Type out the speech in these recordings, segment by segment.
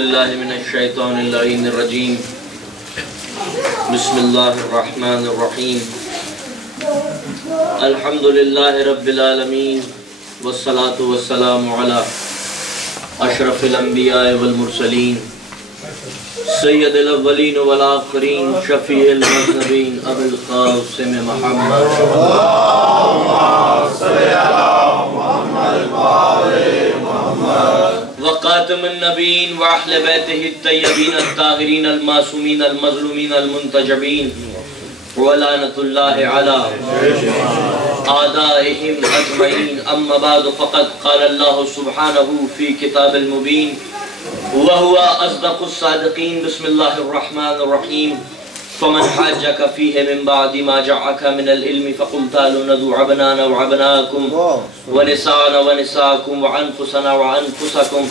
باللہ من الشیطان اللعین الرجیم بسم اللہ الرحمن الرحیم الحمدللہ رب العالمین والصلاة والسلام علی اشرف الانبیاء والمرسلین سید الاولین والآخرین شفیع المذنبین ابو القاسم محمد وقاتم النبیین واہل بیتہ الطیبین الطاہرین المعصومین المظلومین المنتجبین ولعنۃ اللہ علی اعدائہم اجمعین اما بعد فقد قال اللہ سبحانہ فی کتاب المبین وهو أصدق الصادقين بسم الله الرحمن الرحيم فمن حاجك فيه من بعد ما جاءك من العلم فقل تعالوا ندعو أبناءنا وأبناءكم ونساءنا ونساءكم وأنفسنا وأنفسكم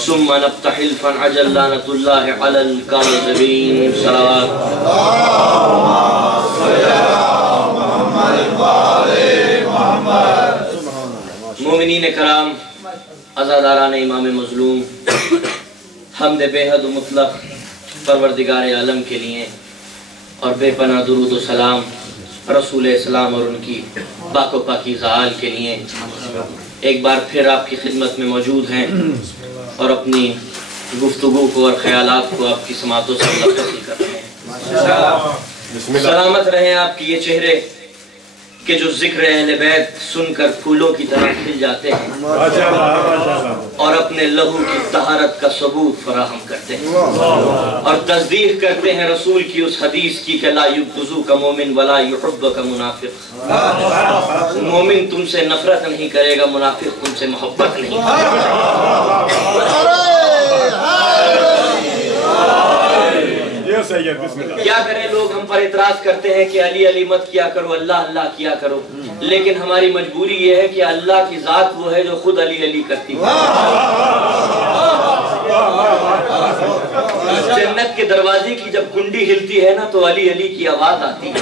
ثم نبتهل فنعجل لعنة الله على الكاذبين صلوات مومنین کرام عزاداران امام مظلوم حمد بے حد و مطلق پروردگار عالم کے لیے اور بے پناہ درود و سلام رسول اسلام اور ان کی پاک و پاکیزہ آل کے لیے ایک بار پھر آپ کی خدمت میں موجود ہیں اور اپنی گفتگو کو اور خیالات کو آپ کی سماعتوں سے ملتقل کر رہے ہیں۔ سلامت رہیں آپ کی یہ چہرے کہ جو ذکر اہل بیت سن کر پھولوں کی طرح کھل جاتے ہیں اور اپنے لہو کی طہارت کا ثبوت فراہم کرتے ہیں اور تصدیق کرتے ہیں رسول کی اس حدیث کی کہ لا یبغضوک مومن ولا یحبک منافق، مومن تم سے نفرت نہیں کرے گا، منافق تم سے محبت نہیں کرے گا۔ کیا کریں لوگ ہم پر اعتراض کرتے ہیں کہ علی علی مت کیا کرو، اللہ اللہ کیا کرو، لیکن ہماری مجبوری یہ ہے کہ اللہ کی ذات وہ ہے جو خود علی علی کرتی ہے۔ جنت کے دروازے کی جب کنڈی ہلتی ہے نا تو علی علی کی آواز آتی ہے۔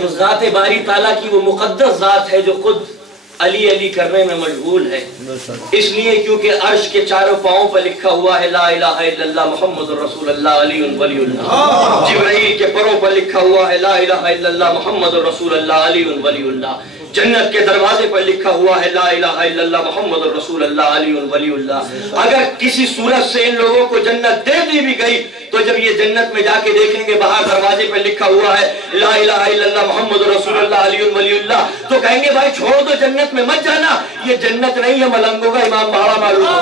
تو ذات باری تعالیٰ کی وہ مقدس ذات ہے جو خود علی علی کرنے میں مشغول ہے، اس لیے کیونکہ عرش کے چاروں پاؤں پر لکھا ہوا ہے لا الہ الا اللہ محمد رسول اللہ علی ولی اللہ، جبرائیل کے پروں پر لکھا ہوا ہے لا الہ الا اللہ محمد رسول اللہ علی ولی اللہ، جنت کے دروازے پر لکھا ہوا ہے لا الہ الا اللہ محمد رسول اللہ علی ولی اللہ۔ اگر کسی صورت سے ان لوگوں کو جنت دے دی بھی گئی تو جب یہ جنت میں جا کے دیکھیں گے باہر دروازے پر لکھا ہوا ہے لا الہ الا اللہ محمد رسول اللہ علی ولی اللہ تو کہیں گے بھائی چھوڑ دو جنت میں مت جانا، یہ جنت نہیں ہے ملنگوں کا امام باڑا معلوم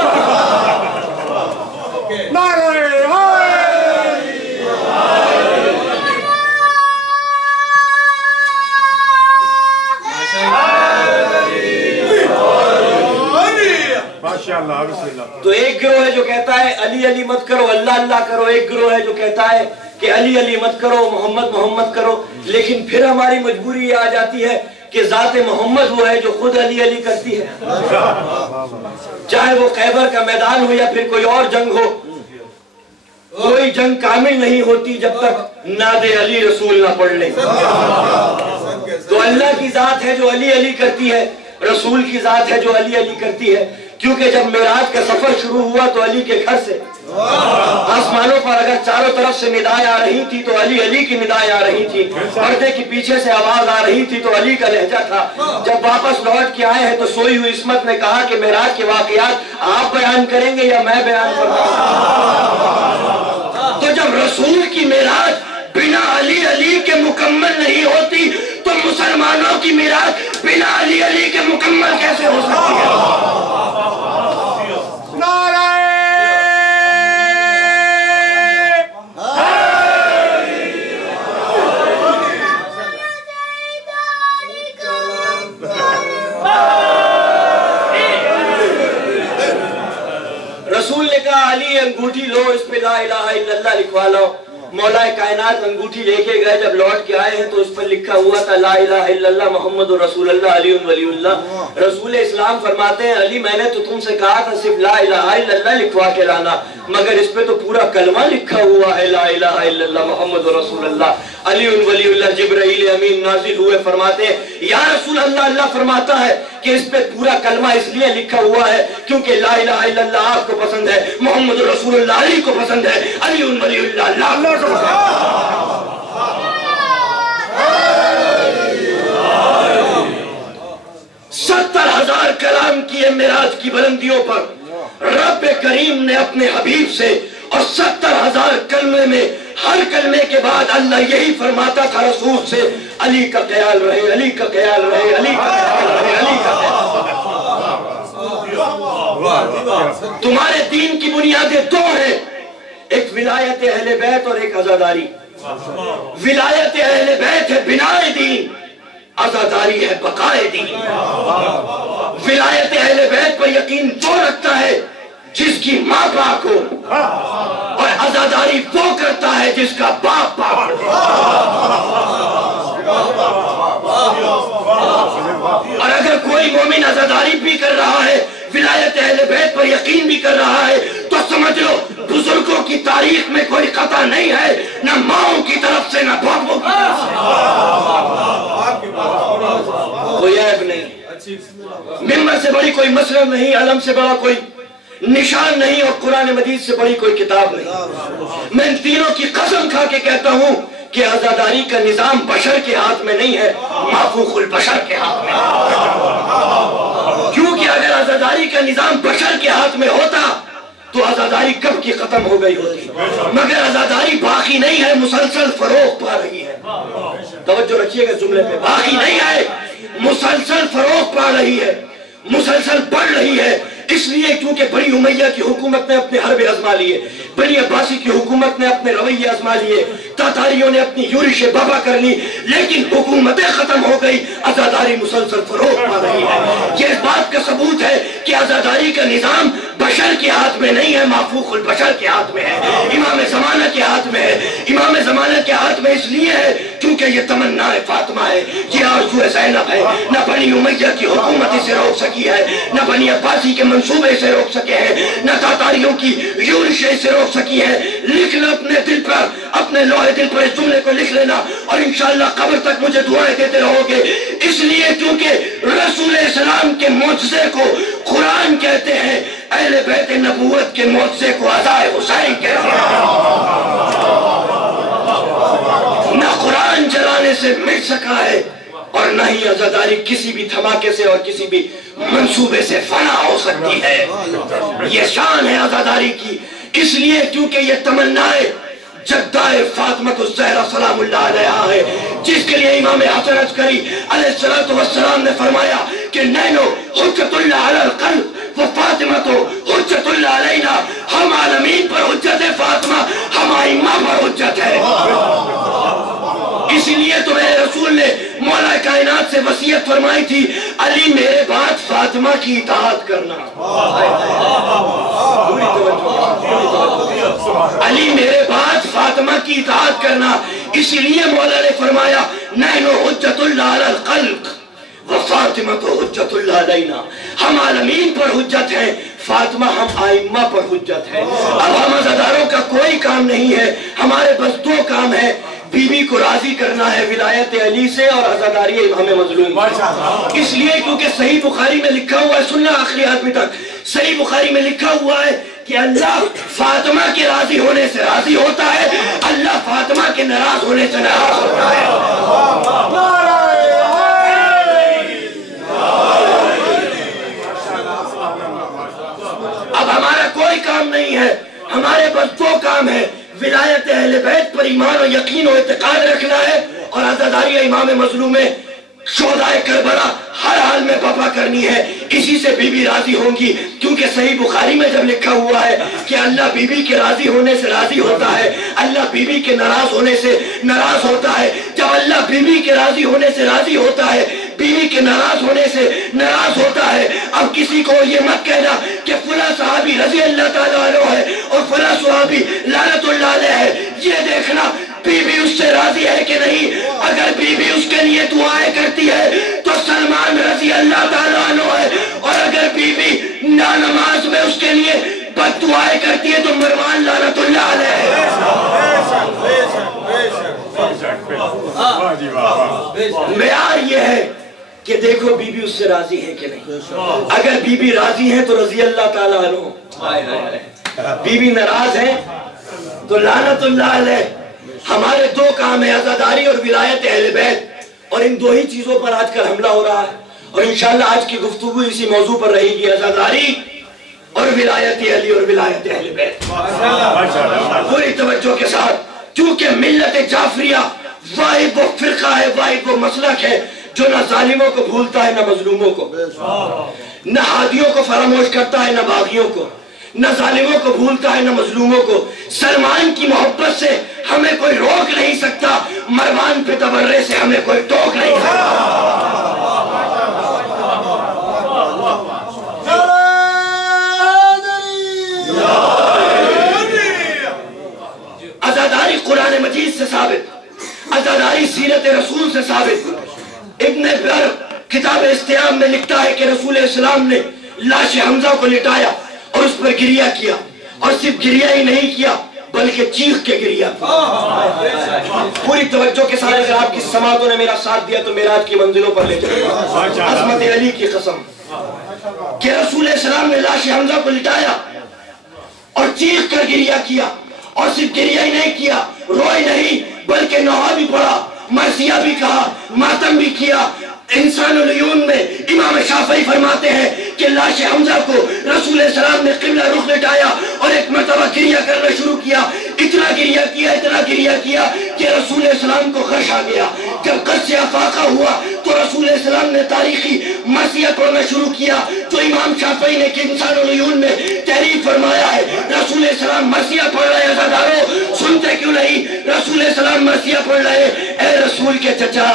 تو ایک گروہ ہے جو کہتا ہے علی علی مت کرو اللہ اللہ کرو، ایک گروہ ہے جو کہتا ہے کہ علی علی مت کرو محمد محمد کرو، لیکن پھر ہماری مجبوری یہ آ جاتی ہے کہ ذات محمد وہ ہے جو خود علی علی کرتی ہے، چاہے وہ خیبر کا میدان ہو یا پھر کوئی اور جنگ ہو، کوئی جنگ کامل نہیں ہوتی جب تک ناد علی رسول نہ پڑھ لیں۔ تو اللہ کی ذات ہے جو علی علی کرتی ہے، رسول کی ذات ہے جو علی علی کرتی ہے، کیونکہ جب معراج کا سفر شروع ہوا تو علی کے گھر سے آسمانوں پر اگر چاروں طرف سے ندائیں آ رہی تھی تو علی علی کی ندائیں آ رہی تھی، پردے کی پیچھے سے آواز آ رہی تھی تو علی کا لہجہ تھا۔ جب واپس لوٹ کے آئے ہیں تو سوئی ہوئی عصمت نے کہا کہ معراج کے واقعات آپ بیان کریں گے یا میں بیان کروں؟ تو جب رسول کی معراج بنا علی علی کے مکمل نہیں ہوتی تو مسلمانوں کی معراج بنا علی علی کے مکمل کیسے ہو سکتی ہے؟ رسول نے کہا علی انگوٹھی لو، اس پہ لا الہ الا اللہ لکھوا لو، مولا کائنات انگوٹھی لے کے گئے، جب لوٹ کے آئے ہیں تو اس پر لکھا ہوا تھا لا الہ الا اللہ محمد رسول اللہ علی ولی اللہ۔ رسول اسلام فرماتے ہیں علی میں نے تو تم سے کہا تھا صرف لا الہ الا اللہ لکھوا کے لانا، مگر اس پہ تو پورا کلمہ لکھا ہوا ہے لا الہ الا اللہ محمد رسول اللہ علی ولی اللہ۔ جبرائیل امین نازل ہوئے، فرماتے ہیں یا رسول اللہ، اللہ فرماتا ہے کہ اس پہ پورا کلمہ اس لیے لکھا ہوا ہے کیونکہ لا الہ الا اللہ آپ کو پسند ہے، محمد رسول اللہ علی کو پسند ہے، علی ولی اللہ اللہ کو پسند ہے۔ 70,000 کلام کیے معراج کی بلندیوں پر رب کریم نے اپنے حبیب سے، اور 70,000 کلمے میں ہر کلمے کے بعد اللہ یہی فرماتا تھا رسول سے علی کا خیال رہے، علی کا خیال رہے، علی کا خیال رہے، علی کا خیال۔ تمہارے دین کی بنیادیں دو ہیں، ایک ولایت اہل بیت اور ایک عزاداری۔ ولایت اہل بیت ہے بنائے دین، عزاداری ہے بقائے دین۔ ولایت اہل بیت پر یقین وہ رکھتا ہے جس کی ماں پاک ہو، اور عزاداری وہ کرتا ہے جس کا باپ پاک ہو۔ اور اگر کوئی مومن عزاداری بھی کر رہا ہے، ولایت اہل بیت پر یقین بھی کر رہا ہے، تو سمجھ لو بزرگوں کی تاریخ میں کوئی خطا نہیں ہے، نہ ماؤں کی طرف سے نہ باپوں کی طرف سے، کوئی عیب نہیں۔ ممبر سے بڑی کوئی مسئلہ نہیں، علم سے بڑا کوئی نشان نہیں، اور قرآن مجید سے بڑی کوئی کتاب نہیں۔ میں ان تینوں کی قسم کھا کے کہتا ہوں کہ عزاداری کا نظام بشر کے ہاتھ میں نہیں ہے، مافوق البشر کے ہاتھ میں ہے۔ کیونکہ اگر عزاداری کا نظام بشر کے ہاتھ میں ہوتا تو عزاداری کب کی ختم ہو گئی ہوتی، مگر عزاداری باقی نہیں ہے، مسلسل فروغ پا رہی ہے۔ توجہ رکھیے گا جملے پہ، باقی نہیں ہے، مسلسل فروغ پا رہی ہے، مسلسل بڑھ رہی ہے۔ اس لیے کیونکہ بنی امیہ کی حکومت نے اپنے حربے آزما لیے، بنی عباسی کی حکومت نے اپنے رویے آزما لیے، تاتاریوں نے اپنی یورش بابا کر لی، لیکن حکومتیں ختم ہو گئی، عزاداری مسلسل فروغ پا رہی ہے۔ یہ اس بات کا ثبوت ہے کہ عزاداری کا نظام بشر کے ہاتھ میں نہیں ہے، مافوق البشر کے ہاتھ میں ہے، امام زمانہ کے ہاتھ میں ہے۔ امام زمانہ کے ہاتھ میں اس لیے ہے کیونکہ یہ تمنا فاطمہ ہے، یہ آرزو زینب ہے۔ نہ بنی امیہ کی حکومت اسے روک سکی ہے، نہ بنی عباسی کے منصوبے سے روک سکے ہیں، نہ تاتاریوں کی یورشیں سے روک سکی ہے۔ لکھ لو اپنے دل پر، اپنے لوہے دل پر اس جملے کو لکھ لینا، اور انشاءاللہ قبر تک مجھے دعائیں دیتے رہو گے۔ اس لیے کیونکہ رسول اسلام کے معجزے کو قرآن کہتے ہیں، اہل بیت نبوت کے معجزے کو عزائے حسین کہتے ہیں۔ نہ قرآن جلانے سے مٹ سکا ہے، اور نہ ہی عزاداری کسی بھی دھماکے سے اور کسی بھی منصوبے سے فنا ہو سکتی ہے۔ یہ شان ہے عزاداری کی، اس لیے کیونکہ یہ تمنا جدائے فاطمہ الزہرا سلام اللہ علیہا ہے، جس کے لیے امام حسن عسکری علیہ السلام نے فرمایا کہ نینو حجت اللہ علی القلب و فاطمہ تو حجت اللہ علینا، ہم عالمین پر حجت ہے فاطمہ، ہم ائمہ پر حجت ہے۔ اسی لیے تو میرے رسول نے مولا کائنات سے وصیت فرمائی تھی علی میرے بعد فاطمہ کی اطاعت کرنا، علی میرے بعد فاطمہ کی اطاعت کرنا۔ اسی لیے مولا نے فرمایا نحن حجت اللہ علی الخلق وفاطمہ تو حجت اللہ علینا، ہم عالمین پر حجت ہیں، فاطمہ ہم ائمہ پر حجت ہے۔ اب ہم عزاداروں کا کوئی کام نہیں ہے، ہمارے بس دو کام ہے، بی بی کو راضی کرنا ہے ولایت علی سے، اور عزاداری امام مظلوم۔ اس لیے کیونکہ صحیح بخاری میں لکھا ہوا ہے، سننا آخری آدمی تک، صحیح بخاری میں لکھا ہوا ہے کہ اللہ فاطمہ کے راضی ہونے سے راضی ہوتا ہے، اللہ فاطمہ کے ناراض ہونے سے ناراض ہوتا ہے۔ اب ہمارا کوئی کام نہیں ہے، ہمارے بس دو کام ہے، ولایت اہل بیت پر ایمان و یقین و اعتقاد رکھنا ہے، اور عزاداری امام مظلوم شہدائے کربلا ہر حال میں بپا کرنی ہے۔ اسی سے بی بی راضی ہوں گی، کیونکہ صحیح بخاری میں جب لکھا ہوا ہے کہ اللہ بی بی کے راضی ہونے سے راضی ہوتا ہے، اللہ بی بی کے ناراض ہونے سے ناراض ہوتا ہے۔ جب اللہ بی بی کے راضی ہونے سے راضی ہوتا ہے، بیوی کے ناراض ہونے سے ناراض ہوتا ہے، اب کسی کو یہ مت کہنا کہ فلاں صحابی رضی اللہ تعالیٰ عنہ ہے اور فلاں صحابی لعنت اللہ علیہ ہے. یہ دیکھنا بی بی اس سے راضی ہے کہ نہیں. اگر بی بی اس کے لیے دعائیں کرتی ہے تو سلمان رضی اللہ تعالیٰ عنہ ہے, اور اگر بی بی نانماز میں اس کے لیے بد دعائیں کرتی ہے تو مروان لعنت اللہ علیہ ہے. معیار یہ ہے کہ دیکھو بی بی اس سے راضی ہے کہ نہیں. اگر بی بی راضی ہے تو رضی اللہ تعالیٰ عنہ, بی بی ناراض ہے تو لعنت اللہ علیہ. ہمارے دو کام ہیں, عزاداری اور ولایت اہل بیت, اور ان دو ہی چیزوں پر آج کل حملہ ہو رہا ہے. اور انشاءاللہ آج کی گفتگو اسی موضوع پر رہے گی, عزاداری اور ولایت علی اور ولایت اہل بیت. پوری توجہ کے ساتھ, کیونکہ ملت جعفریہ واحد وہ فرقہ ہے, واحد وہ مسلک ہے جو نہ ظالموں کو بھولتا ہے نہ مظلوموں کو, نہ ہادیوں کو فراموش کرتا ہے نہ باغیوں کو, نہ ظالموں کو بھولتا ہے نہ مظلوموں کو. سلمان کی محبت سے ہمیں کوئی روک نہیں سکتا, مروان پہ تبرے سے ہمیں کوئی ٹوک نہیں سکتا. عزاداری قرآن مجید سے ثابت, عزاداری سیرت رسول سے ثابت. ابن بر کتاب استیام میں لکھتا ہے کہ رسول اسلام نے لاش حمزہ کو لٹایا اور اس پر گریہ کیا, اور صرف گریہ ہی نہیں کیا بلکہ چیخ کے گریہ. پوری توجہ کے ساتھ اگر آپ کی سماعتوں نے میرا ساتھ دیا تو معراج کی منزلوں پر لے جائے. عظمت علی کی قسم کہ رسول اسلام نے لاش حمزہ کو لٹایا اور چیخ کر گریہ کیا, اور صرف گریہ ہی نہیں کیا, روئے نہیں بلکہ نوحہ بھی پڑھا, مرثیہ بھی کہا, ماتم بھی کیا. انسان العیون میں امام شافعی فرماتے ہیں کہ لاش حمزہ کو رسول السلام نے قبلہ رخ لٹایا اور ایک مرتبہ گریہ کرنا شروع کیا. اتنا گریہ کیا کہ رسول السلام کو غش آ گیا. جب غش سے افاقہ ہوا تو رسول السلام نے تاریخی مرثیہ پڑھنا شروع کیا, جو امام شافعی نے کہ انسان العیون میں تحریر فرمایا ہے. رسول السلام مرثیہ پڑھ رہے, عزادارو سنتے کیوں نہیں؟ رسول السلام مرثیہ پڑھ رہے. اے رسول کے چچا,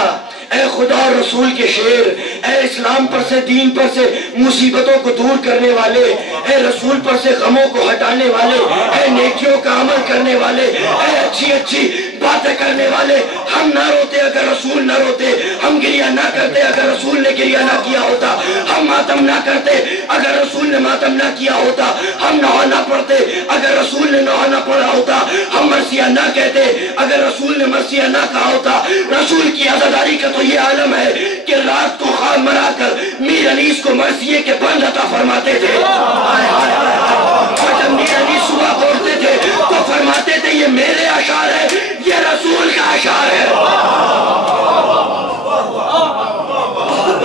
اے خدا اور رسول کے شیر, اے اسلام پر سے دین پر سے مصیبتوں کو دور کرنے والے, اے رسول پر سے غموں کو ہٹانے والے, اے نیکیوں کا عمل کرنے والے, اے اچھی باتیں کرنے والے, ہم نہ روتے اگر رسول نہ روتے, ہم گریہ نہ کرتے اگر رسول نے گریہ نہ کیا ہوتا, ہم ماتم نہ کرتے اگر رسول نے ماتم نہ کیا ہوتا, ہم نوحہ نہ پڑھتے اگر رسول نے نوحہ نہ پڑھا ہوتا, ہم مرثیہ نہ کہتے اگر رسول نے مرثیہ نہ کہا ہوتا. رسول کی عزاداری کا تو یہ عالم ہے کہ رات کو خواب مرا کر میر انیس کو مرثیے کے بند عطا فرماتے تھے, اور جب میر انیس صبح پڑھتے تھے تو فرماتے تھے یہ میرے اشعار ہے, یہ رسول کا اشعار ہے.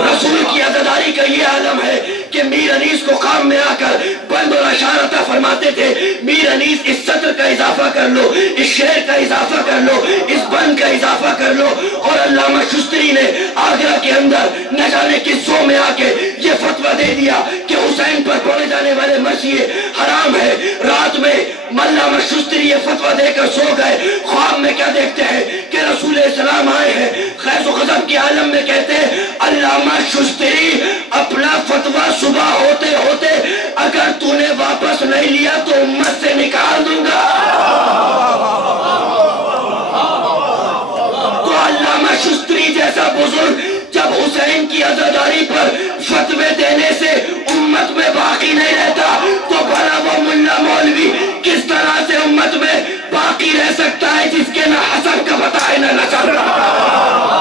رسول کی عزاداری کا یہ عالم ہے کہ میر انیس کو خواب میں آ کر بند اور اشعار عطا فرماتے تھے. میر انیس اس سطر کا اضافہ کر لو, اس شعر کا اضافہ کر لو, اس بند کا اضافہ کر لو. اور علامہ شستری نے آگرہ کے اندر نہ جانے کس سو میں آ کے یہ فتویٰ دے دیا کہ حسین پر پڑھے جانے والے مرثیے حرام ہے. رات میں علامہ شستری یہ فتویٰ دے کر سو گئے. خواب میں کیا دیکھتے ہیں کہ رسول السلام آئے ہیں, خیز و غضب کے عالم میں کہتے ہیں علامہ شستری اپنا فتویٰ صبح ہوتے ہوتے اگر تو نے واپس نہیں لیا تو امت سے نکال دوں گا. تو علامہ شستری جیسا بزرگ جب حسین کی عزاداری پر فتوے دینے سے امت میں باقی نہیں رہتا تو بھلا وہ ملا مولوی کس طرح سے امت میں باقی رہ سکتا ہے جس کے نہ حسب کا پتہ ہے نہ نسب کا پتہ ہے.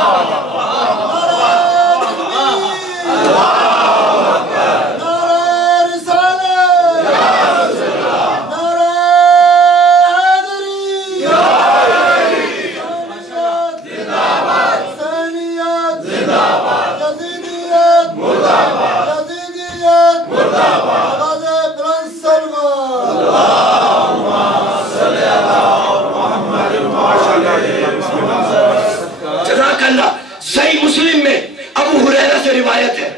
صحیح مسلم میں ابو ہریرہ سے روایت ہے,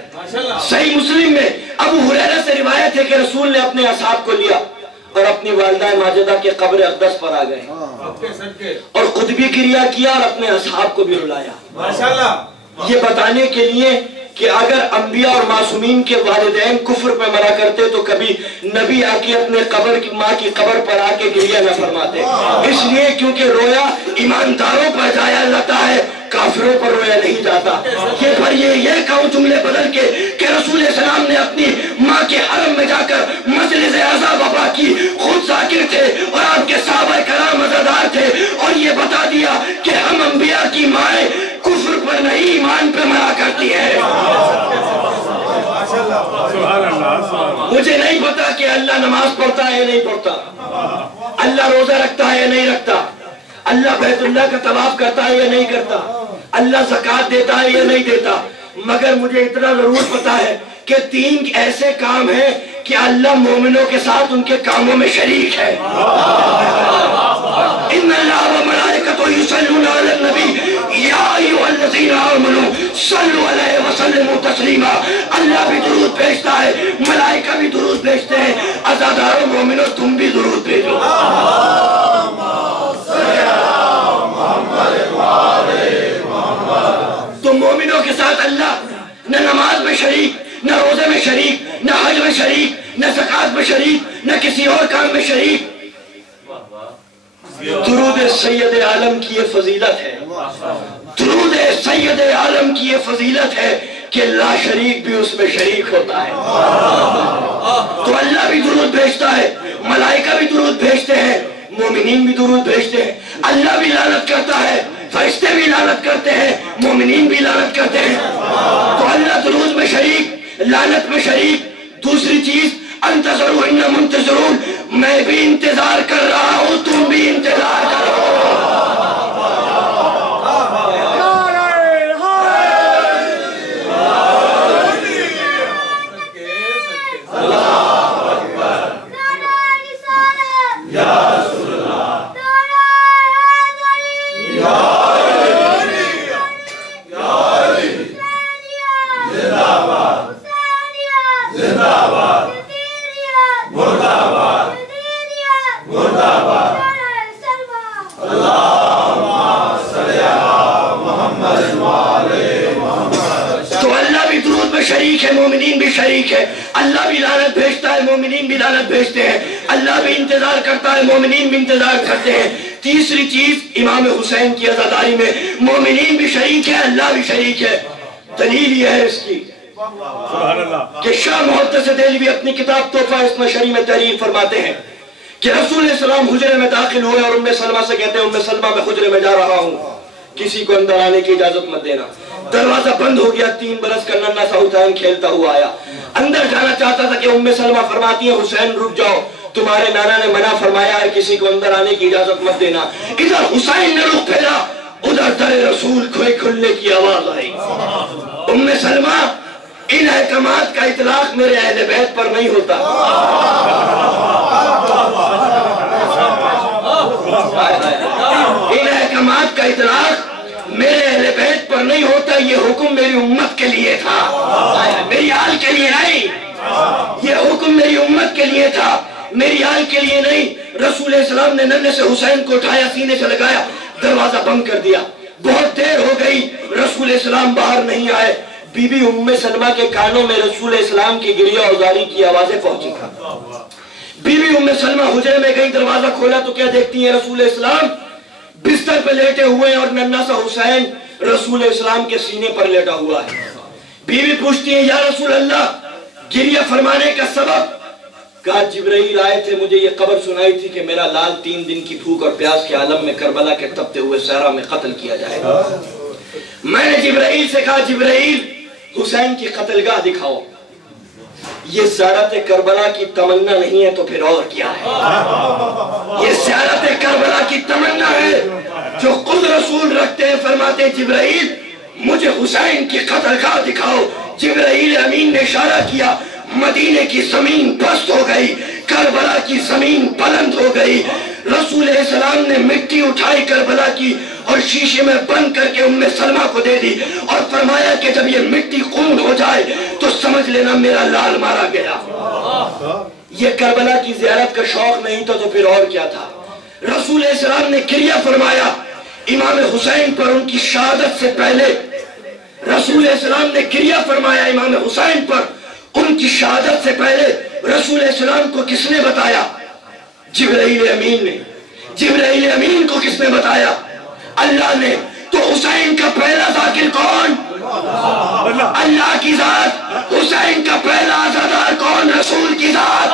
صحیح مسلم میں ابو ہریرہ سے روایت ہے کہ رسول نے اپنے اصحاب کو لیا اور اپنی والدہ ماجدہ کے قبر اقدس پر آ گئے اور خود بھی گریہ کیا اور اپنے اصحاب کو بھی رلایا, یہ بتانے کے لیے کہ اگر انبیاء اور معصومین کے والدین کفر پہ مرا کرتے تو کبھی نبی آ کے اپنے قبر کی ماں کی قبر پر آ کے گریہ نہ فرماتے. اس لیے کیونکہ رویا ایمانداروں پر جایا جاتا ہے، کافروں پر رویا نہیں جاتا. یہ کہوں جملے بدل کے کہ رسول السلام نے اپنی ماں کے حرم میں جا کر مجلس اعزا وفا کی، خود ذاکر تھے اور آپ کے صحابہ کرام عزادار تھے، اور یہ بتا دیا کہ ہم انبیاء کی مائیں کفر پر نہیں ایمان پر مرا کرتی ہیں. مجھے نہیں پتا کہ اللہ نماز پڑھتا ہے یا نہیں پڑھتا، اللہ روزہ رکھتا ہے یا نہیں رکھتا، اللہ بیت اللہ کا طواف کرتا ہے یا نہیں کرتا، اللہ زکوٰۃ دیتا ہے یا نہیں دیتا، مگر مجھے اتنا ضرور پتا ہے کہ 3 ایسے کام ہیں کہ اللہ مومنوں کے ساتھ ان کے کاموں میں شریک ہے. ان اللہ و ملائکتہ یصلون علی النبی یا ایھا الذین آمنوا صلوا علیہ وسلموا تسلیما. اللہ بھی درود بھیجتا ہے، ملائکہ بھی درود بھیجتے ہیں. عزاداروں مومنوں تم بھی درود بھیجو. تو مومنوں کے ساتھ اللہ نہ نماز میں شریک، نہ روزے میں شریک، نہ حج میں شریک، نہ زکوٰۃ میں شریک، نہ کسی اور کام میں شریک. درود سید عالم کی یہ فضیلت ہے، درود سید عالم کی یہ فضیلت ہے کہ لا شریک بھی اس میں شریک ہوتا ہے. تو اللہ بھی درود بھیجتا ہے، ملائکہ بھی درود بھیجتے ہیں، مومنین بھی درود بھیجتے ہیں. اللہ بھی لعنت کرتا ہے، فرشتے بھی لعنت کرتے ہیں، مومنین بھی لعنت کرتے ہیں. تو اللہ درود میں شریک، لعنت میں شریک. دوسری چیز انتظروا ان منتظرون، میں بھی انتظار کر رہا ہوں، تم بھی انتظار کرو. شریک ہے، مومنین بھی شریک ہے. اللہ بھی لعنت بھیجتا ہے، مومنین بھی لعنت بھیجتے ہیں. اللہ بھی انتظار کرتا ہے، مومنین بھی انتظار کرتے ہیں. تیسری چیز امام حسین کی عزاداری میں مومنین بھی شریک ہے، اللہ بھی شریک ہے. دلیل یہ ہے اس کی کہ شاہ محدث دہلوی اپنی کتاب تحفہ اثنا شری میں تحریر فرماتے ہیں کہ رسول السلام حجرے میں داخل ہوئے اور ام سلمہ سے کہتے ہیں ام سلمہ میں حجرے میں جا رہا ہوں، کسی کو اندر آنے کی اجازت مت دینا. دروازہ بند ہو گیا. 3 برس کا ننھا سا حسین کھیلتا ہوا آیا، اندر جانا چاہتا تھا کہ ام سلمہ فرماتی ہیں حسین رک جاؤ، تمہارے نانا نے منع فرمایا ہے کسی کو اندر آنے کی اجازت مت دینا. ادھر حسین نے رخ پھیرا، ادھر در رسول کھلنے کی آواز آئی. ام سلمہ ان احکامات کا اطلاق میرے اہل بیت پر نہیں ہوتا. ان احکامات کا اطلاق میرے اہل بیت پر نہیں ہوتا. یہ حکم میری امت کے لیے تھا، میری آل کے لیے نہیں. یہ حکم میری امت کے لیے تھا، میری آل کے لیے نہیں. رسول السلام نے ننھے سے حسین کو اٹھایا، سینے سے لگایا، دروازہ بند کر دیا. بہت دیر ہو گئی، رسول السلام باہر نہیں آئے. بی بی ام سلمہ کے کانوں میں رسول السلام کی گریہ اوزاری کی آوازیں پہنچی. بی بی ام سلمہ حجرے میں گئی، دروازہ کھولا تو کیا دیکھتی ہیں؟ رسول السلام بستر پہ لیٹے ہوئے اور ننھا سا حسین رسول السلام کے سینے پر لیٹا ہوا ہے. بی بی پوچھتی ہیں یا رسول اللہ گریہ فرمانے کا سبب؟ کہا جبرائیل آئے تھے، مجھے یہ خبر سنائی تھی کہ میرا لال 3 دن کی بھوک اور پیاس کے عالم میں کربلا کے تپتے ہوئے صحرا میں قتل کیا جائے گا. میں نے جبرائیل سے کہا جبرائیل حسین کی قتل گاہ دکھاؤ. یہ زیارت کربلا کی تمنا نہیں ہے تو پھر اور کیا ہے؟ یہ زیارت کربلا کی تمنا ہے جو خود رسول رکھتے ہیں. فرماتے ہیں جبرائیل مجھے حسین کی قتل گاہ دکھاؤ. جبرائیل امین نے اشارہ کیا، مدینے کی زمین پست ہو گئی، کربلا کی زمین بلند ہو گئی. رسول السلام نے مٹی اٹھائی کربلا کی اور شیشے میں بند کر کے ام سلمہ کو دے دی اور فرمایا کہ جب یہ مٹی خون ہو جائے تو سمجھ لینا میرا لال مارا گیا. یہ کربلا کی زیارت کا شوق نہیں تھا تو پھر اور کیا تھا؟ رسول السلام نے گریہ فرمایا امام حسین پر ان کی شہادت سے پہلے. رسول السلام نے گریہ فرمایا امام حسین پر. ان کی شہادت سے پہلے رسول السلام کو کس نے بتایا؟ جبرائیل امین نے. جبرائیل امین کو کس نے بتایا؟ اللہ نے. تو حسین کا پہلا ذاکر کون؟ اللہ کی ذات. حسین کا پہلا عزادار کون؟ رسول کی ذات.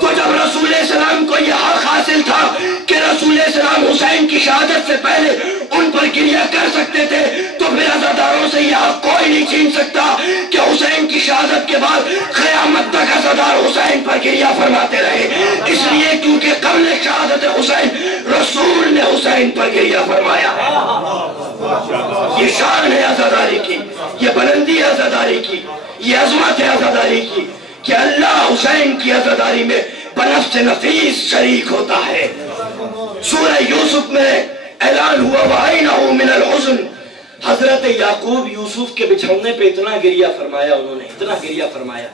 تو جب رسول السلام کو یہ حق حاصل تھا کہ رسول السلام حسین کی شہادت سے پہلے ان پر گریہ کر سکتے تھے، تو پھر عزاداروں سے یہ حق کوئی نہیں چھین سکتا کہ حسین کی شہادت کے بعد قیامت تک عزادار حسین پر گریہ فرماتے رہے. اس لیے کیونکہ قبل شہادت حسین رسول نے حسین پر گریہ فرمایا. یہ شان ہے عزاداری کی، یہ بلندی ہے عزاداری کی، یہ عظمت ہے عزاداری کی کہ اللہ حسین کی عزاداری میں بنفس نفیس شریک ہوتا ہے. سورہ یوسف میں اعلان ہوا وَعَيْنَهُ مِنَ الْحُزْنِ. حضرت یعقوب یوسف کے بچھڑنے پہ اتنا گریہ فرمایا، انہوں نے اتنا گریہ فرمایا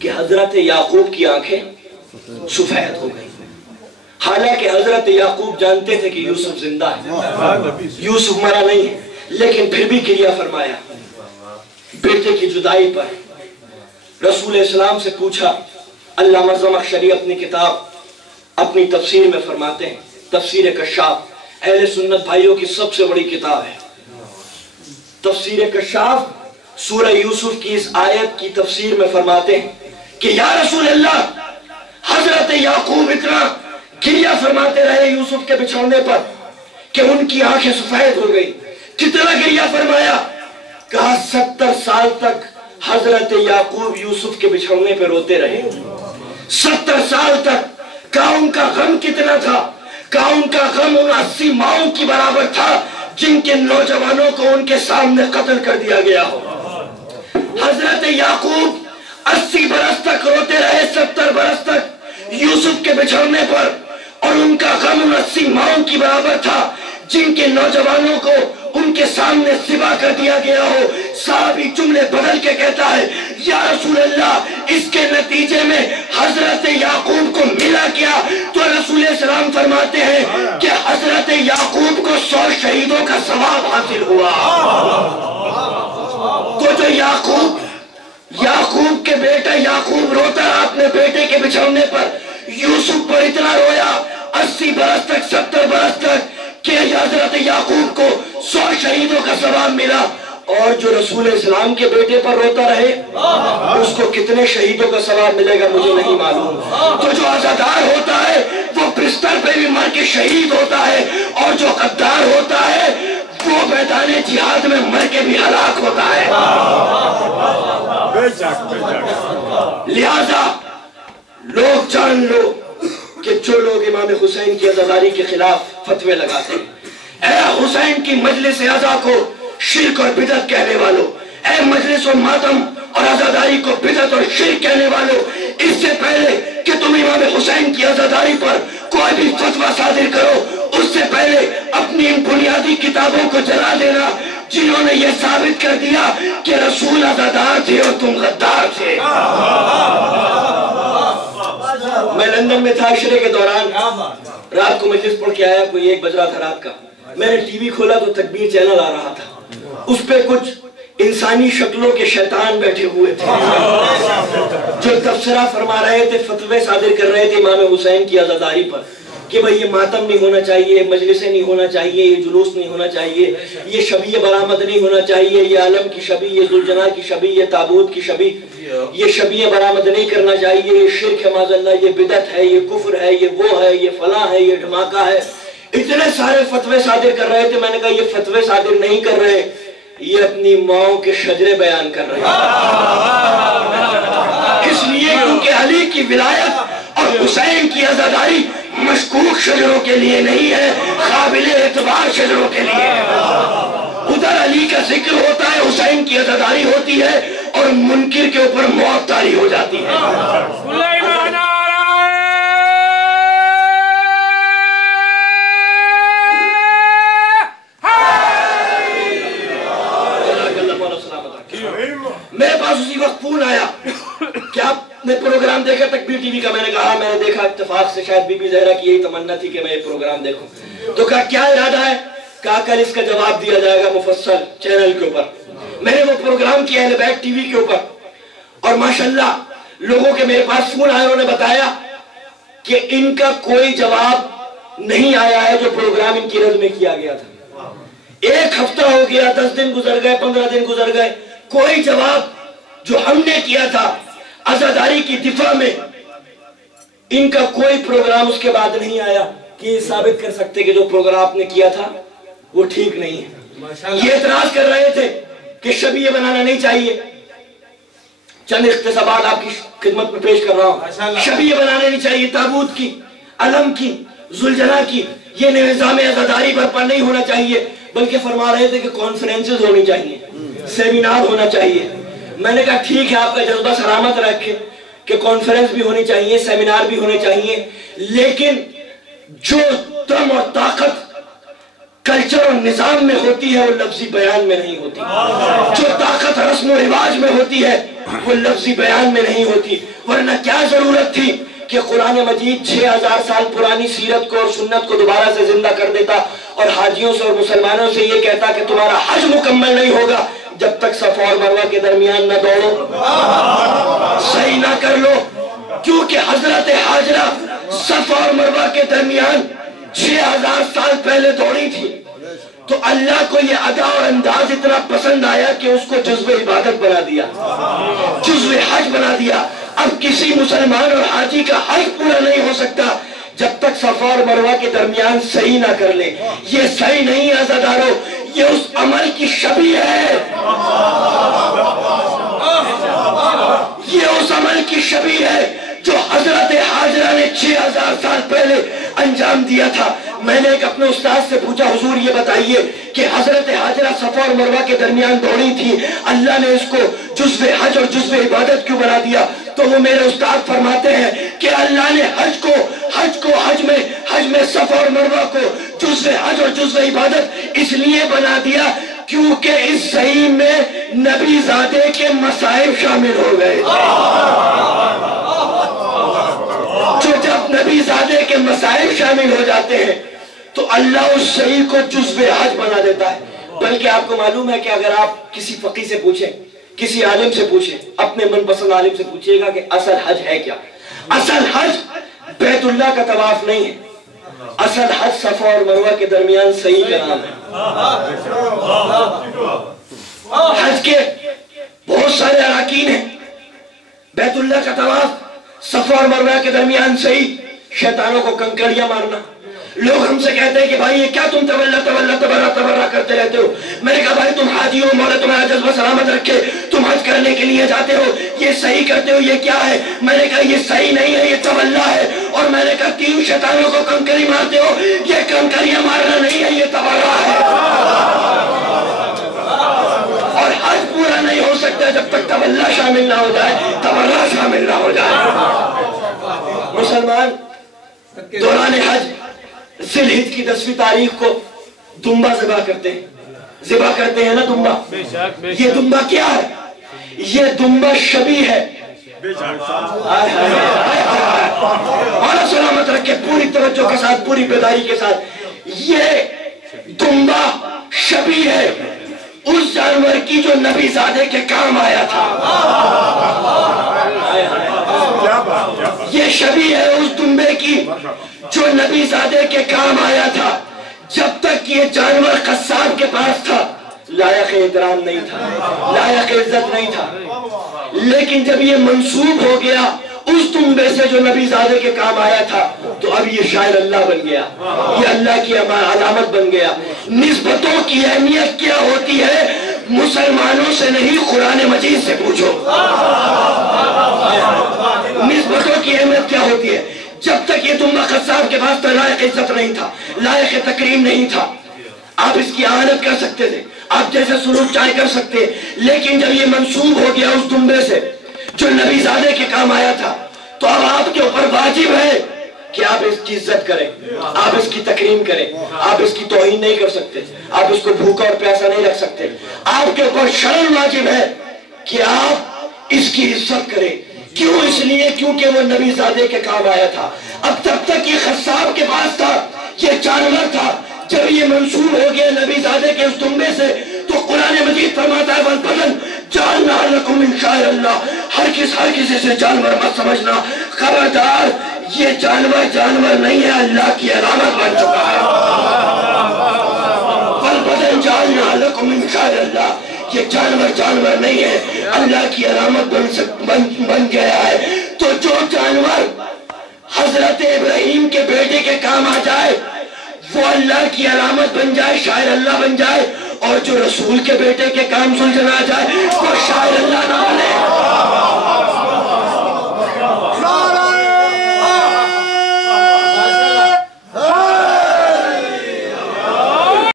کہ حضرت یعقوب کی آنکھیں سفید ہو گئی. حالانکہ حضرت یعقوب جانتے تھے کہ یوسف زندہ ہے، یوسف مرا نہیں ہے، لیکن پھر بھی گریہ فرمایا بیٹے کی جدائی پر. رسول اسلام سے پوچھا. علامہ زمخشری اپنی کتاب اپنی تفسیر میں فرماتے ہیں، تفسیر کشاف اہل سنت بھائیوں کی سب سے بڑی کتاب ہے. تفسیر کشاف سورہ یوسف کی اس آیت کی تفسیر میں فرماتے ہیں کہ یا رسول اللہ، حضرت یعقوب اتنا گریہ فرماتے رہے یوسف کے بچھڑنے پر کہ ان کی آنکھیں سفید ہو گئی. کتنا گریہ فرمایا؟ کہا 70 سال تک حضرت یعقوب یوسف کے بچھڑنے پہ روتے رہے. 70 سال تک. کہا ان کا غم کتنا تھا؟ کہا ان کا غم ان 80 ماؤں کی برابر تھا جن کے نوجوانوں کو ان کے سامنے قتل کر دیا گیا ہو. حضرت یعقوب 80 برس تک روتے رہے، 70 برس تک یوسف کے بچھڑنے پر، اور ان کا غم ان 80 ماؤں کی برابر تھا جن کے نوجوانوں کو ان کے سامنے ذبح کر دیا گیا ہو. صحابی جملے بدل کے کہتا ہے یا رسول اللہ، اس کے نتیجے میں حضرت یعقوب کو ملا کیا؟ تو رسول السلام فرماتے ہیں کہ حضرت یعقوب کو 100 شہیدوں کا ثواب حاصل ہوا. تو جو یعقوب کے بیٹا یعقوب روتا رہا اپنے بیٹے کے بچھڑنے پر، یوسف پر اتنا رویا 80 برس تک، 70 برس تک، کہ حضرت یعقوب کو 100 شہیدوں کا ثواب ملا. اور جو رسول اسلام کے بیٹے پر روتا رہے اس کو کتنے شہیدوں کا ثواب ملے گا مجھے نہیں معلوم. تو جو عزادار ہوتا ہے وہ بستر پہ بھی مر کے شہید ہوتا ہے، اور جو غدار ہوتا ہے وہ میدان جہاد میں مر کے بھی ہلاک ہوتا ہے. لہذا لوگ جان لو کہ جو لوگ امام حسین کی عزاداری کے خلاف فتوے لگاتے ہیں، اے حسین کی مجلس عزا کو شرک اور بدعت کہنے والوں، اے مجلس و ماتم اور عزاداری کو بدعت اور شرک کہنے والوں، اس سے پہلے کہ تم امام حسین کی عزاداری پر کوئی بھی فتویٰ صادر کرو، اس سے پہلے اپنی ان بنیادی کتابوں کو جلا دینا جنہوں نے یہ ثابت کر دیا کہ رسول عزادار تھے اور تم غدار تھے. میں لندن میں تھا عشرے کے دوران، رات کو مجلس پڑھ کے آیا، کوئی 1 بج رہا تھا رات کا. میں نے ٹی وی کھولا تو تکبیر چینل آ رہا تھا، اس پہ کچھ انسانی شکلوں کے شیطان بیٹھے ہوئے تھے جو تبصرہ فرما رہے تھے، فتوے صادر کر رہے تھے امام حسین کی عزاداری پر کہ بھئی یہ ماتم نہیں ہونا چاہیے، مجلسیں نہیں ہونا چاہیے، یہ جلوس نہیں ہونا چاہیے، یہ شبیہ برآمد نہیں ہونا چاہیے، یہ عالم کی شبیہ، یہ ذوالجناح کی شبیہ، یہ تابوت کی شبیہ، یہ شبیہ برآمد نہیں کرنا چاہیے، یہ شرک ہے معاذ اللہ، یہ بدعت ہے، یہ کفر ہے، یہ وہ ہے، یہ فلاں ہے، یہ دھماکہ ہے. اتنے سارے فتوے صادر کر رہے تھے. میں نے کہا یہ فتوے صادر نہیں کر رہے، یہ اپنی ماؤں کے شجرے بیان کر رہے ہیں. اس لیے کیونکہ علی کی ولایت اور حسین کی عزاداری مشکوک شجروں کے لیے نہیں ہے، قابل اعتبار شجروں کے لیے ہے. ادھر علی کا ذکر ہوتا ہے، حسین کی عزاداری ہوتی ہے، اور منکر کے اوپر موت طاری ہو جاتی ہے. میرے پاس اسی وقت فون آیا کہ آپ نے پروگرام دیکھا تکبیر ٹی وی کا؟ میں نے کہا میں نے دیکھا، اتفاق سے شاید بی بی زہرا کی یہی تمنا تھی کہ میں یہ پروگرام دیکھوں. تو کہا کیا ارادہ ہے؟ کہا کل اس کا جواب دیا جائے گا مفصل چینل کے اوپر. میں نے وہ پروگرام کیا اہل بیت ٹی وی کے اوپر, اور ماشاءاللہ لوگوں کے میرے پاس فون آئے, انہوں نے بتایا کہ ان کا کوئی جواب نہیں آیا ہے جو پروگرام ان کی رد میں کیا گیا تھا. 1 ہفتہ ہو گیا, 10 دن گزر گئے, 15 دن گزر گئے, کوئی جواب جو ہم نے کیا تھا عزاداری کی دفاع میں, ان کا کوئی پروگرام اس کے بعد نہیں آیا کہ یہ ثابت کر سکتے کہ جو پروگرام آپ نے کیا تھا وہ ٹھیک نہیں ہے. یہ اعتراض کر رہے تھے کہ شبیہ بنانا نہیں چاہیے. چند اقتصابات آپ کی خدمت میں پیش کر رہا ہوں. شبیہ بنانا نہیں چاہیے, تابوت کی, علم کی, زلجنا کی, یہ نظام عزاداری برپا نہیں ہونا چاہیے, بلکہ فرما رہے تھے کہ کانفرنسز ہونی چاہیے, سیمینار ہونا چاہیے. میں نے کہا ٹھیک ہے, آپ کا جذبہ سلامت رکھے کہ کانفرنس بھی ہونی چاہیے, سیمینار بھی ہونے چاہیے, لیکن جو دم اور طاقت کلچر اور نظام میں ہوتی ہے وہ لفظی بیان میں نہیں ہوتی. جو طاقت رسم و رواج میں ہوتی ہے وہ لفظی بیان میں نہیں ہوتی. ورنہ کیا ضرورت تھی کہ قرآن مجید 6000 سال پرانی سیرت کو اور سنت کو دوبارہ سے زندہ کر دیتا اور حاجیوں سے اور مسلمانوں سے یہ کہتا کہ تمہارا حج مکمل نہیں ہوگا جب تک صفا اور مروہ کے درمیان نہ دوڑو, صحیح نہ کر لو. کیونکہ حضرت حاجرہ صفا اور مروہ کے درمیان 6000 سال پہلے دوڑی تھی, تو اللہ کو یہ ادا اور انداز اتنا پسند آیا کہ اس کو جزو عبادت بنا دیا, جزو حج بنا دیا. اب کسی مسلمان اور حاجی کا حج پورا نہیں ہو سکتا جب تک صفا اور مروہ کے درمیان صحیح نہ کر لے. یہ صحیح نہیں ہے عزادارو, یہ اس عمل کی شبیہ ہے, یہ اس عمل کی شبیہ ہے جو حضرت حاجرہ نے 6000 سال پہلے انجام دیا تھا. میں نے ایک اپنے استاد سے پوچھا, حضور یہ بتائیے کہ حضرت حاجرہ صفا اور مروہ کے درمیان دوڑی تھی, اللہ نے اس کو جزو حج اور جزو عبادت کیوں بنا دیا؟ تو وہ میرے استاد فرماتے ہیں کہ اللہ نے حج میں صفا اور مروہ کو جزو حج اور جزو عبادت اس لیے بنا دیا کیونکہ اس صحیح میں نبی زادے کے مصائب شامل ہو گئے. جو جب نبی زادے کے مصائب شامل ہو جاتے ہیں تو اللہ اس صحیح کو جزو حج بنا دیتا ہے. بلکہ آپ کو معلوم ہے کہ اگر آپ کسی فقیہ سے پوچھیں, کسی عالم سے پوچھیں, اپنے من پسند عالم سے پوچھئے گا کہ اصل حج ہے کیا؟ اصل حج بیت اللہ کا طواف نہیں ہے, اصل حج صفا اور مروہ کے درمیان صحیح کا نام ہے. حج کے بہت سارے اراکین ہیں, بیت اللہ کا طواف, صفا اور مروہ کے درمیان صحیح, شیطانوں کو کنکریاں مارنا. لوگ ہم سے کہتے ہیں کہ بھائی یہ کیا تم تبرہ کرتے رہتے ہو؟ میں نے کہا بھائی تم حاجی ہو, مولا تمہارا جذبہ سلامت رکھے, تم حج کرنے کے لیے جاتے ہو, یہ صحیح کرتے ہو, یہ کیا ہے؟ میں نے کہا یہ صحیح نہیں ہے, یہ تولہ ہے. اور میں نے کہا 3 شیطانوں کو کنکری مارتے ہو, یہ کنکریاں مارنا نہیں ہے, یہ تبرہ ہے. اور حج پورا نہیں ہو سکتا جب تک تولہ شامل نہ ہو جائے, تبرہ شامل نہ ہو جائے. مسلمان دوران حج ذی الحجہ کی 10ویں تاریخ کو دمبا ذبح کرتے ہیں نا دمبا. یہ دمبا کیا ہے؟ یہ دمبا شبیہ ہے. اور سلامت رکھے, پوری توجہ کے ساتھ, پوری بیداری کے ساتھ, یہ دمبا شبیہ ہے اس جانور کی جو نبی زادے کے کام آیا تھا. یہ شبیہ ہے اس دمبے کی جو نبی زادے کے کام آیا تھا. جب تک یہ جانور قصاب کے پاس تھا لائق احترام نہیں تھا, لائق عزت نہیں تھا. لیکن جب یہ منسوب ہو گیا اس دمبے سے جو نبی زادے کے کام آیا تھا تو اب یہ شاعر اللہ بن گیا, یہ اللہ کی علامت بن گیا. نسبتوں کی اہمیت کیا ہوتی ہے مسلمانوں سے نہیں, قرآن مجید سے پوچھو. نسبتوں کی اہمیت کیا ہوتی ہے؟ جب تک یہ دمبا قصاب کے پاس لائق عزت نہیں تھا, لائق تکریم نہیں تھا, آپ اس کی اعانت کر سکتے تھے, آپ جیسے سلوک چاہے کر سکتے. لیکن جب یہ منسوب ہو گیا اس دمبے سے جو نبی زادے کے کام آیا تھا تو اب آپ کے اوپر واجب ہے کہ آپ اس کی عزت کریں, آپ اس کی تکریم کریں, آپ اس کی توہین نہیں کر سکتے, آپ اس کو بھوکا اور پیاسا نہیں رکھ سکتے. آپ کے اوپر شرعاً واجب ہے کہ آپ اس کی عزت کریں. کیوں؟ اس لیے کیونکہ وہ نبی زادے کے کام آیا تھا. اب تب تک یہ قصاب کے پاس تھا, یہ جانور تھا. جب یہ منسوب ہو گیا نبی زادے کے اس دمبے سے تو قرآن مجید فرماتا ہے وَالْبَدَنْ جَعَلْنَا لَكُمْ مِنْ شَعَائِرِ اللَّهِ ہر کسی سے جانور مت سمجھنا، خبردار یہ جانور نہیں ہے، اللہ کی علامت بن چکا ہے۔ وَالْبَدَنْ جَعَلْنَا لَكُمْ مِنْ شَعَائِرِ اللَّهِ یہ جانور نہیں ہے، اللہ کی علامت بن گیا ہے۔ تو جو جانور حضرت ابراہیم کے بیٹے کے کام آ جائے وہ اللہ کی علامت بن جائے، شاعر اللہ بن جائے، اور جو رسول کے بیٹے کے کام سلجھنا آ جائے وہ شاعر اللہ نہ بنے۔